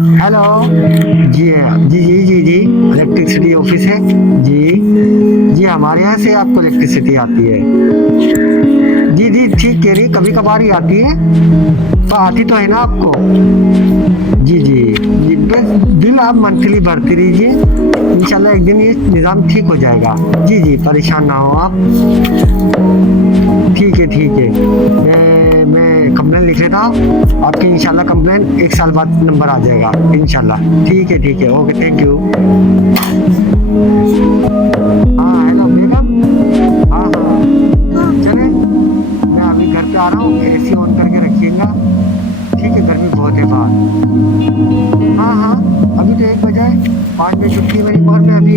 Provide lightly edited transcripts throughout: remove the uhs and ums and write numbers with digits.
Hello. जी जी जी जी जी, electricity office है। जी जी, हमारे यहाँ से आपको इलेक्ट्रिसिटी आती है। जी जी, ठीक कह रही, कभी कभार ही आती है, पर आती तो है ना आपको। जी जी जी, बस बिल आप मंथली भरते रहिए, इंशाल्लाह एक दिन ये निज़ाम ठीक हो जाएगा। जी जी, परेशान ना हो आप। ठीक है ठीक है, मैं कंप्लेन लिख लेता हूँ आपकी, इंशाल्लाह कंप्लेन एक साल बाद नंबर आ जाएगा इंशाल्लाह। ठीक है, ओके, थैंक यू। हाँ हेलो बेगम। हाँ हाँ, चले, मैं अभी घर पे आ रहा हूँ, एसी ऑन करके रखिएगा। ठीक है, गर्मी बहुत है बाहर। हाँ हाँ, अभी तो 1 बजा है, 5 बजे छुट्टी है मेरी, मगर मैं अभी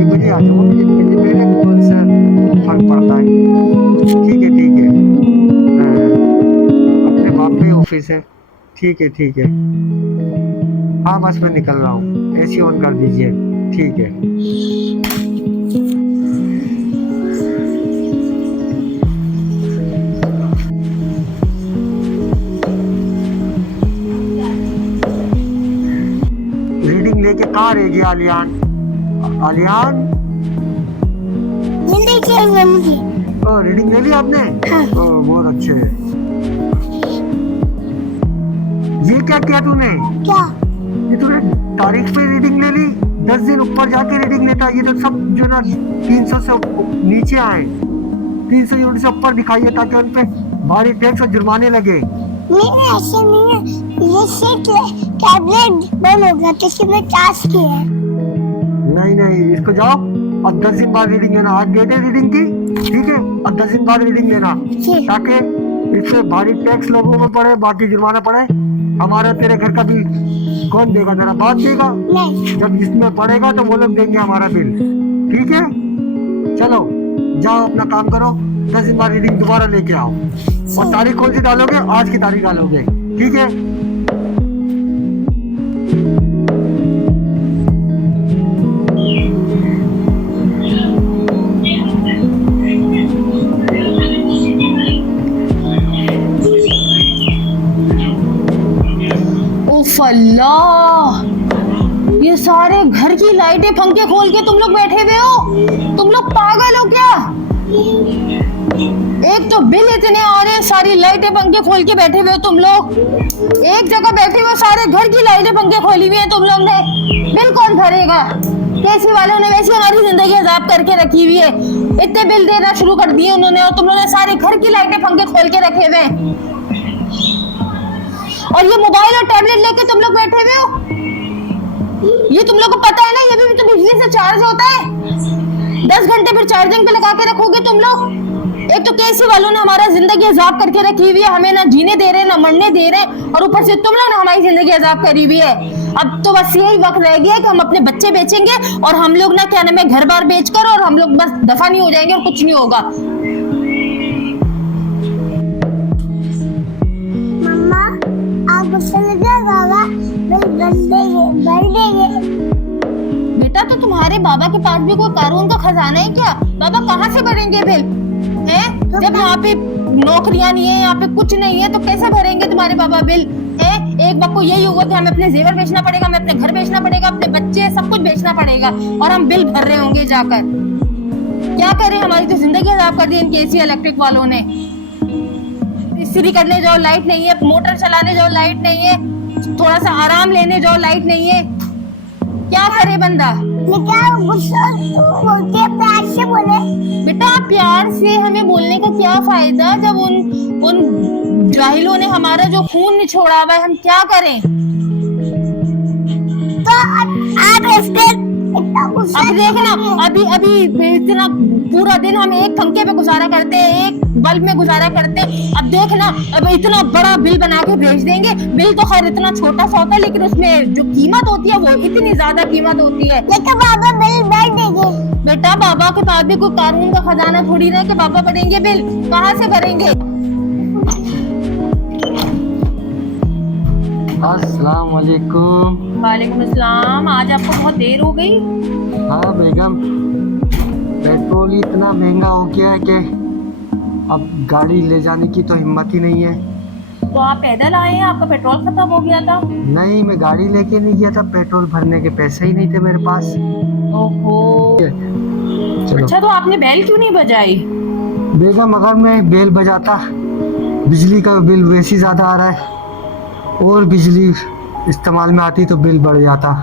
1 बजे आ जाऊँगा, मुझे मिलने में कौन सा फर्क पड़ता है। ठीक है, अपने बाप का ही ऑफिस है। ठीक है, हाँ बस मैं निकल रहा हूँ, एसी ऑन कर दीजिए। ठीक है। रीडिंग लेके कहाँ रह गया आलियान? आलियान, ये चाहिए मुझे। ओ रीडिंग ले ली आपने? हाँ। ओ बहुत अच्छे। ये क्या किया तूने? क्या? ये तूने तारीख पे रीडिंग ले ली, 10 दिन ऊपर जाके रीडिंग लेता। ये तो सब जो ना 300 से नीचे आए, 300 यूनिट से ऊपर दिखाइए, ताकि उन पे भारी टैक्स और जुर्माने लगे। नहीं ऐसे नहीं है, ये सिर्फ टैबलेट बंद हो गया तो इसके मैं चार्ज किया है। नहीं, इसको जाओ और 10 दिन बाद रीडिंग लेना। आज डेट है रीडिंग की, ठीक है, और 10 दिन बाद रीडिंग लेना, ठीक। ताकि इससे भारी टैक्स लोगों को पड़े, बाकी जुर्माना पड़े। हमारे तेरे घर का बिल कौन देगा? तेरा बाप देगा। नहीं। जब जिसमें पड़ेगा तो वो लोग देंगे हमारा बिल। ठीक है, चलो जाओ अपना काम करो, 10 दिन बाद रीडिंग दोबारा लेके आओ। और तारीख कौन सी डालोगे? आज की तारीख डालोगे, ठीक है। उफ अल्लाह, ये सारे घर की लाइटें पंखे खोल के तुम लोग बैठे हुए हो, तुम लोग पागल हो क्या? एक तो बिल इतने आ रहे हैं, सारी लाइटें पंखे खोल के बैठे हुए हो तुम लोग। एक जगह बैठे हुए सारे घर की लाइटें पंखे खोली हुई है तुम लोग ने, बिल कौन भरेगा? कैसे वालों ने वैसे हमारी जिंदगी अजाब करके रखी हुई है, इतने बिल देना शुरू कर दिए उन्होंने, और तुम लोगों ने सारे घर की लाइटें पंखे खोल के रखे हुए हैं। और ये मोबाइल और टैबलेट लेके तुम लोग बैठे हुए हो, ये तुम लोग को पता है ना, ये भी तो बिजली से चार्ज होता है। 10 घंटे फिर चार्जिंग पे लगा के रखोगे तुम लोग। एक तो केसी वालों ने हमारा जिंदगी अजाब करके रखी हुई है, हमें ना जीने दे रहे ना मरने दे रहे, और ऊपर से तुम लोग ने हमारी जिंदगी अजाब करी हुई है। अब तो बस यही वक्त रह गया कि हम अपने बच्चे बेचेंगे, और हम लोग ना क्या नाम है घर बार बेचकर, और हम लोग बस दफा नहीं हो जाएंगे और कुछ नहीं होगा। मम्मा आप गुस्सा लग गया, बाबा बिल भर देंगे। बेटा तो तुम्हारे बाबा के पास भी कोई कानून का खजाना है क्या? बाबा कहाँ से भरेंगे बिल है? जब यहाँ पे नौकरियां नहीं है, यहाँ पे कुछ नहीं है, तो कैसे भरेंगे तुम्हारे बाबा बिल है? एक बाप को यही होगा कि हमें अपने जेवर बेचना पड़ेगा, हमें अपने घर बेचना पड़ेगा, अपने बच्चे सब कुछ बेचना पड़ेगा, और हम बिल भर रहे होंगे जाकर। क्या करें, हमारी तो जिंदगी खराब कर दी इन केसी इलेक्ट्रिक वालों ने। इस्त्री करने जाओ लाइट नहीं है, मोटर चलाने जाओ लाइट नहीं है, थोड़ा सा आराम लेने जाओ लाइट नहीं है, क्या करे बंदा? लेकिन गुस्सा बोलते हैं, प्यार से बोले। बेटा प्यार से हमें बोलने का क्या फायदा, जब उन जाहिलों ने हमारा जो खून निचोड़ा हुआ है, हम क्या करें? तो आप इसके इतना गुस्सा अब देखना, अभी इतना पूरा दिन हम एक पंखे पे गुजारा करते हैं, एक बल्ब में गुजारा करते हैं। अब देखना, अब इतना बड़ा बिल बना के भेज देंगे। बिल तो खैर इतना छोटा सा होता है, लेकिन उसमें जो कीमत होती है वो इतनी ज्यादा कीमत होती है। लेकिन बाबा बिल भर देंगे। बेटा बाबा के पास भी कोई कानून का खजाना थोड़ी ना कि बाबा भरेंगे बिल, कहाँ से भरेंगे? अस्सलाम वालेकुम। वालेकुम अस्सलाम। आज आपको बहुत देर हो गई। हाँ बेगम, पेट्रोल ही इतना महंगा हो गया है कि अब गाड़ी ले जाने की तो हिम्मत ही नहीं है। तो आप पैदल आए हैं, आपका पेट्रोल खत्म हो गया था। नहीं, मैं गाड़ी लेके नहीं गया था, पेट्रोल भरने के पैसे ही नहीं थे मेरे पास। ओहो। चलो अच्छा, तो आपने बेल क्यों नहीं बजाई? बेगम, अगर मैं बेल बजाता बिजली का बिल वैसे ही ज़्यादा आ रहा है, और बिजली इस्तेमाल में आती तो बिल बढ़ जाता।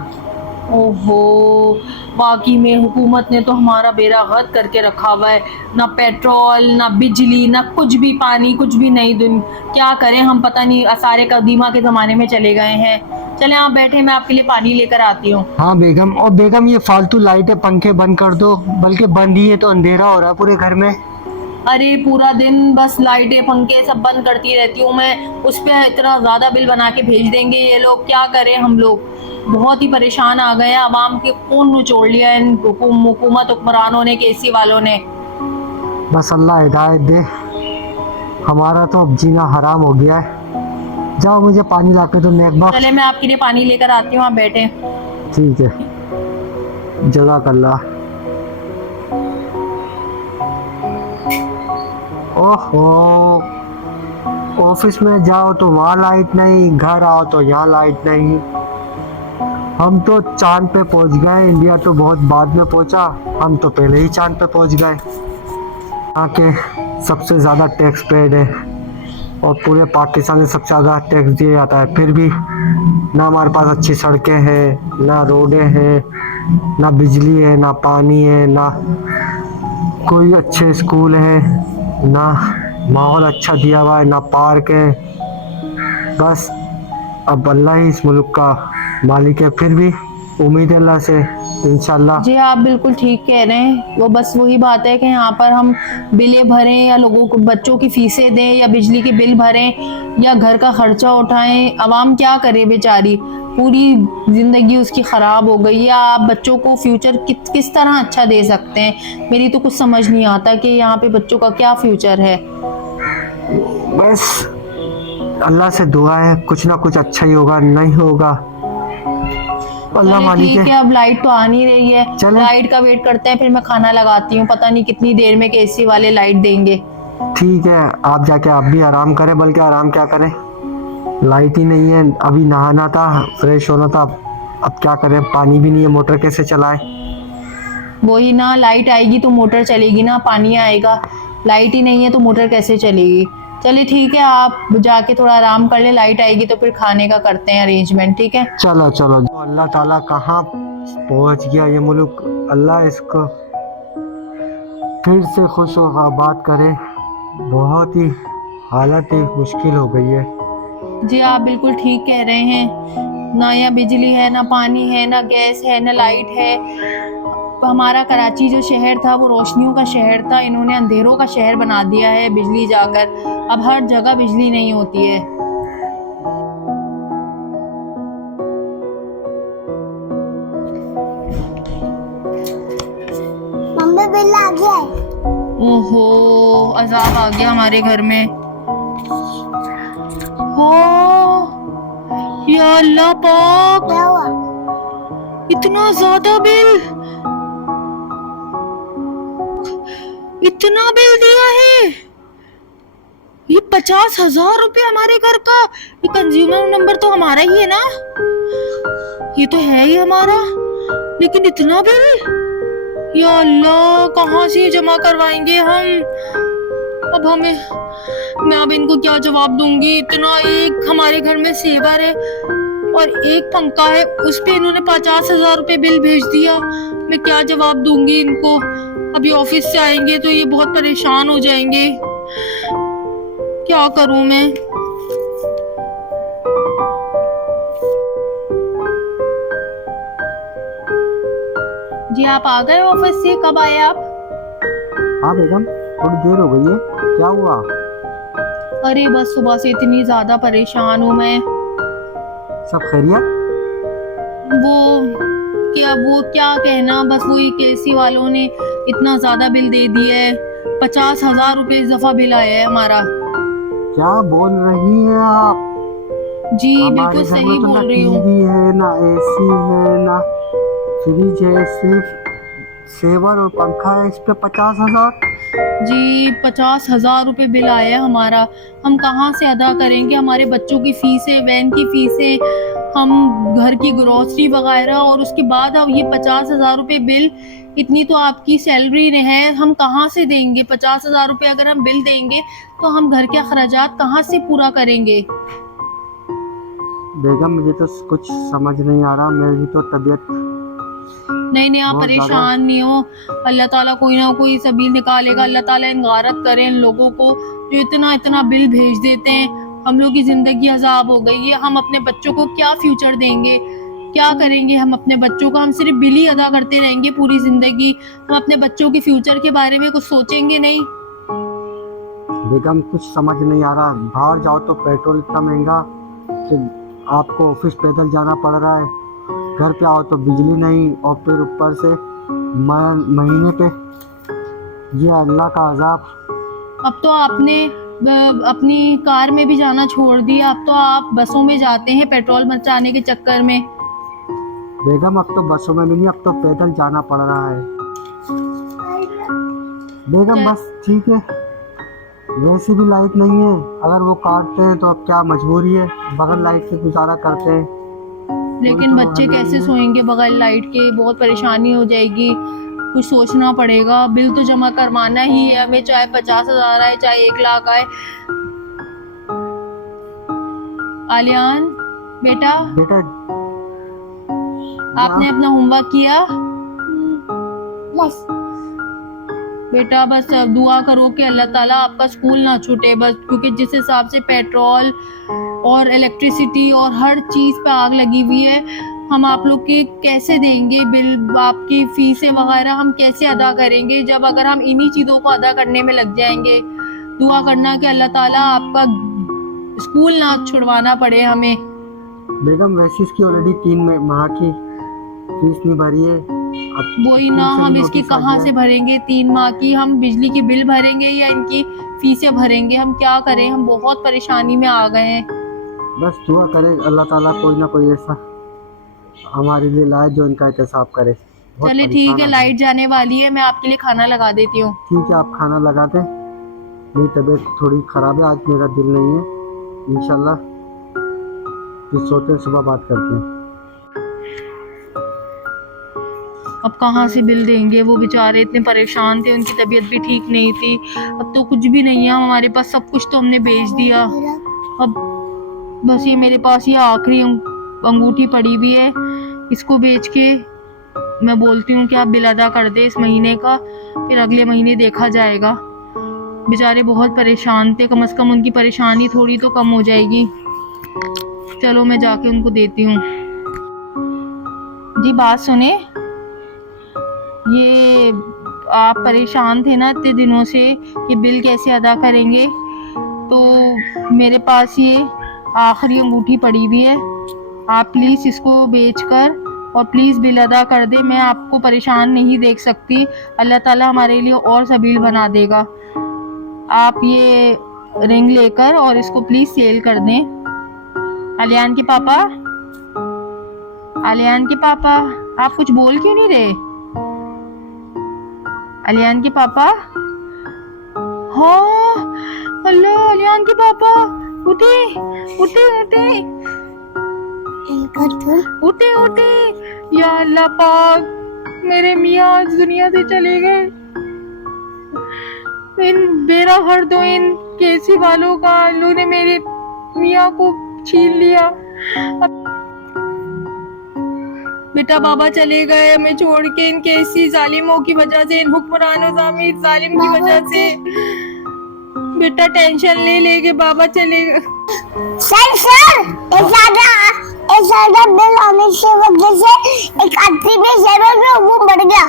ओहो, बाकी में हुकूमत ने तो हमारा बेड़ा गर्क करके रखा हुआ है। ना पेट्रोल, ना बिजली, ना कुछ भी, पानी, कुछ भी नहीं। क्या करें हम, पता नहीं असारे कदीमा के ज़माने में चले गए हैं। चले आप बैठे, मैं आपके लिए पानी लेकर आती हूँ। हाँ बेगम, और बेगम ये फालतू लाइटें पंखे बंद कर दो, बल्कि बंद ही है तो अंधेरा हो रहा है पूरे घर में। अरे पूरा दिन बस लाइटें पंखे सब बंद करती रहती हूँ मैं, उस पर इतना ज़्यादा बिल बना के भेज देंगे ये लोग। क्या करें हम लोग, बहुत ही परेशान आ गए हैं। आवाम के खून निचोड़ लिया है इन हुकूमत हुक्मरानों ने, केसी वालों ने। बस अल्लाह हिदायत दे, हमारा तो अब जीना हराम हो गया है। जाओ मुझे पानी ला के दो नेक बॉक्स। चले मैं आपके लिए पानी लेकर आती हूँ, आप बैठे। ठीक है, जज़ाकल्लाह। ओहो, ऑफिस में जाओ तो वहाँ लाइट नहीं, घर आओ तो यहाँ लाइट नहीं। हम तो चांद पे पहुँच गए, इंडिया तो बहुत बाद में पहुँचा, हम तो पहले ही चांद पे पहुँच गए। यहाँ के सबसे ज़्यादा टैक्स पेड है, और पूरे पाकिस्तान में सबसे ज़्यादा टैक्स दिया जाता है, फिर भी ना हमारे पास अच्छी सड़कें हैं, ना रोडें हैं, ना बिजली है, ना पानी है, ना कोई अच्छे स्कूल है, ना माहौल अच्छा दिया हुआ है, ना पार्क है। बस अब अल्लाह ही इस मुल्क का मालिक है, फिर भी उम्मीद है अल्लाह से, इंशाल्लाह। जी आप बिल्कुल ठीक कह रहे हैं। वो बस वही बात है कि यहाँ पर हम बिलें भरें, या लोगों को बच्चों की फीसें दें, या बिजली के बिल भरें, या घर का खर्चा उठाएं। आवाम क्या करे बेचारी, पूरी ज़िंदगी उसकी ख़राब हो गई है। आप बच्चों को फ्यूचर किस तरह अच्छा दे सकते हैं, मेरी तो कुछ समझ नहीं आता कि यहाँ पे बच्चों का क्या फ्यूचर है। बस अल्लाह से दुआ है, कुछ ना कुछ अच्छा ही होगा, नहीं होगा अल्लाह चलिए मालिक ठीक है। है, अब लाइट तो आ नहीं रही है, चलें। लाइट का वेट करते हैं, फिर मैं खाना लगाती हूँ। पता नहीं कितनी देर में केसी वाले लाइट देंगे। ठीक है, आप जाके आप भी आराम करें, बल्कि आराम क्या करें, लाइट ही नहीं है। अभी नहाना था, फ्रेश होना था, अब क्या करें, पानी भी नहीं है, मोटर कैसे चलाए। वही ना, लाइट आएगी तो मोटर चलेगी ना, पानी आएगा। लाइट ही नहीं है तो मोटर कैसे चलेगी। चलिए ठीक है, आप जाके थोड़ा आराम कर ले, लाइट आएगी तो फिर खाने का करते हैं अरेंजमेंट, ठीक है। चलो चलो, अल्लाह ताला कहाँ पहुँच गया ये मुल्क, अल्लाह इसको फिर से खुश हो आबाद करे। बहुत ही हालत ही मुश्किल हो गई है। जी आप बिल्कुल ठीक कह रहे हैं। ना यहाँ बिजली है, ना पानी है, ना गैस है, ना लाइट है। हमारा कराची जो शहर था वो रोशनियों का शहर था, इन्होंने अंधेरों का शहर बना दिया है बिजली जाकर। अब हर जगह बिजली नहीं होती है। मम्मी बिल आ गया है। ओहो, अजाब आ गया हमारे घर में। हो या अल्लाह पाक, क्या हुआ? इतना ज्यादा बिल, इतना बिल दिया है। ये 50,000 रुपये हमारे घर का। ये कंज्यूमर नंबर तो हमारा ही है ना, ये तो है ही हमारा, लेकिन इतना बिल, या अल्लाह कहाँ से जमा करवाएंगे हम। अब मैं अब इनको क्या जवाब दूंगी। इतना, एक हमारे घर में सेवर है और एक पंखा है, उस पे इन्होंने 50,000 रुपये बिल भेज दिया। मैं क्या जवाब दूंगी इनको। अभी ऑफिस से आएंगे तो ये बहुत परेशान हो जाएंगे। क्या करूं मैं। जी आप आ गए ऑफिस से, कब आए आप? हाँ बेगम, थोड़ी देर हो गई है, क्या हुआ? अरे बस सुबह से इतनी ज्यादा परेशान हूँ मैं। सब खैरियत? वो क्या कहना, बस वही केसी वालों ने इतना ज्यादा बिल दे दिया है। 50,000 रुपये इजाफा बिल आया है हमारा। क्या बोल रही हैं आप? जी हमारे बिल्कुल घर सही में तो ना बोल रही हूँ। टीवी है, ना एसी है, ना फ्रिज है, सिर्फ सेवर और पंखा है, इस पे 50,000। जी 50,000 रुपये बिल आया है हमारा। हम कहाँ से अदा करेंगे? हमारे बच्चों की फीसें, वैन की फीसें, हम घर की ग्रोसरी वगैरह, और उसके बाद अब ये 50,000 रुपये बिल। इतनी तो आपकी सैलरी है, हम कहाँ से देंगे? 50,000 रुपये अगर हम बिल देंगे तो हम घर के अखराजात कहाँ से पूरा करेंगे? बेगम मुझे तो कुछ समझ नहीं आ रहा, मेरी तो तबीयत नहीं आप बहुत परेशान नहीं हो। अल्लाह ताला कोई ना कोई सबील निकालेगा। अल्लाह ताला इन गारत करे इन लोगों को जो इतना इतना बिल भेज देते हैं। हम लोग की जिंदगी अजाब हो गई है। हम अपने बच्चों को क्या फ्यूचर देंगे? क्या करेंगे हम अपने बच्चों का? हम सिर्फ बिल ही अदा करते रहेंगे पूरी जिंदगी। हम अपने बच्चों के फ्यूचर के बारे में कुछ सोचेंगे नहीं। बेगम कुछ समझ नहीं आ रहा। बाहर जाओ तो पेट्रोल इतना महंगा कि आपको ऑफिस पैदल जाना पड़ रहा है, घर पे आओ तो बिजली नहीं, और फिर ऊपर से महीने पे ये अल्लाह का अजाब। अब तो आपने अपनी कार में भी जाना छोड़ दिया। अब तो आप बसों में जाते हैं पेट्रोल बचाने के चक्कर में। बेगम अब तो बसों में नहीं, अब तो पैदल जाना पड़ रहा है। बेगम बस ठीक है, वैसे भी लाइट नहीं है, अगर वो काटते हैं तो अब क्या मजबूरी है, बगैर लाइट के गुजारा करते हैं। लेकिन तो बच्चे हमें कैसे ये- सोएंगे बगैर लाइट के? बहुत परेशानी हो जाएगी। कुछ सोचना पड़ेगा। बिल तो जमा करवाना ही है हमें, चाहे 50,000 आए चाहे 1 लाख आए। आलियान बेटा, बेटा आपने अपना होमवर्क किया? यस बेटा बस दुआ करो कि अल्लाह ताला आपका स्कूल ना छूटे बस, क्योंकि जिस हिसाब से पेट्रोल और इलेक्ट्रिसिटी और हर चीज़ पे आग लगी हुई है, हम आप लोग के कैसे देंगे बिल? आपकी फीसें वगैरह हम कैसे अदा करेंगे जब अगर हम इन्हीं चीज़ों को अदा करने में लग जाएंगे? दुआ करना कि अल्लाह ताला आपका स्कूल ना छुड़वाना पड़े हमें। बेगम वैसे इसकी ऑलरेडी 3 माह की फीस नहीं भरी है। अब वही ना, स्कूल से हम भी इसकी नोटिस आ कहाँ गया से है। भरेंगे 3 माह की? हम बिजली की बिल भरेंगे या इनकी फीसें भरेंगे? हम क्या करें? हम बहुत परेशानी में आ गए हैं। बस दुआ करें अल्लाह ताला कोई ना कोई ऐसा हमारे लिए लाए जो इनका एहतसाब करे। बहुत चलिए परेशान ठीक है, आ गए। लाइट जाने वाली है, मैं आपके लिए खाना लगा देती हूँ। ठीक है, आप खाना लगा दें। मेरी तबीयत थोड़ी ख़राब है, आज मेरा दिल नहीं है। इंशाल्लाह फिर सोते हैं, सुबह बात करते हैं। अब कहाँ से बिल देंगे? वो बेचारे इतने परेशान थे, उनकी तबीयत भी ठीक नहीं थी। अब तो कुछ भी नहीं है हमारे पास, सब कुछ तो हमने बेच दिया। अब बस ये मेरे पास ये आखिरी अंगूठी पड़ी हुई है, इसको बेच के मैं बोलती हूँ कि आप बिल अदा कर दे इस महीने का, फिर अगले महीने देखा जाएगा। बेचारे बहुत परेशान थे, कम से कम उनकी परेशानी थोड़ी तो कम हो जाएगी। चलो मैं जाके उनको देती हूँ। जी बात सुने, ये आप परेशान थे ना इतने दिनों से कि बिल कैसे अदा करेंगे, तो मेरे पास ये आखिरी अंगूठी पड़ी हुई है, आप प्लीज़ इसको बेचकर और प्लीज़ बिल अदा कर दे। मैं आपको परेशान नहीं देख सकती, अल्लाह ताला हमारे लिए और सबील बना देगा। आप ये रिंग लेकर और इसको प्लीज़ सेल कर दें। आलियान के पापा, आलियान के पापा, आप कुछ बोल क्यों नहीं रहे? आलियान के पापा, हाँ अल्लाह, आलियान के पापा उठे उठे उठे उठे उठे। या अल्लाह पाक, मेरे मियाँ आज दुनिया से चले गए। इन बेरा हर दो इन केसी वालों का, इन्होंने मेरे मियाँ को छीन लिया। बेटा बाबा चले गए हमें छोड़ के, इन केसी जालिमों की वजह से, इन हुक्मरानों जामिर जालिम की वजह से। बेटा टेंशन ले लेके बाबा चले गए। सर एक ज्यादा बिल आने की वजह से एक आदमी में जरूर में वो बढ़ गया।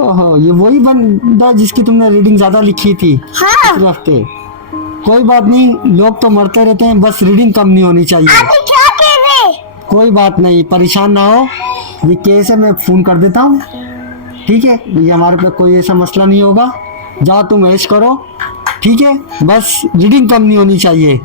ओहो, ये वही बंदा जिसकी तुमने रीडिंग ज्यादा लिखी थी हाँ पिछले हफ्ते। कोई बात नहीं, लोग तो मरते रहते हैं, बस रीडिंग कम नहीं होनी चाहिए। अभी क्या कह रहे? कोई बात नहीं, परेशान ना हो, ये केस है, मैं फोन कर देता हूँ। ठीक है, ये हमारे पे कोई ऐसा मसला नहीं होगा। जाओ तुम ऐश करो, ठीक है, बस रीडिंग कम नहीं होनी चाहिए।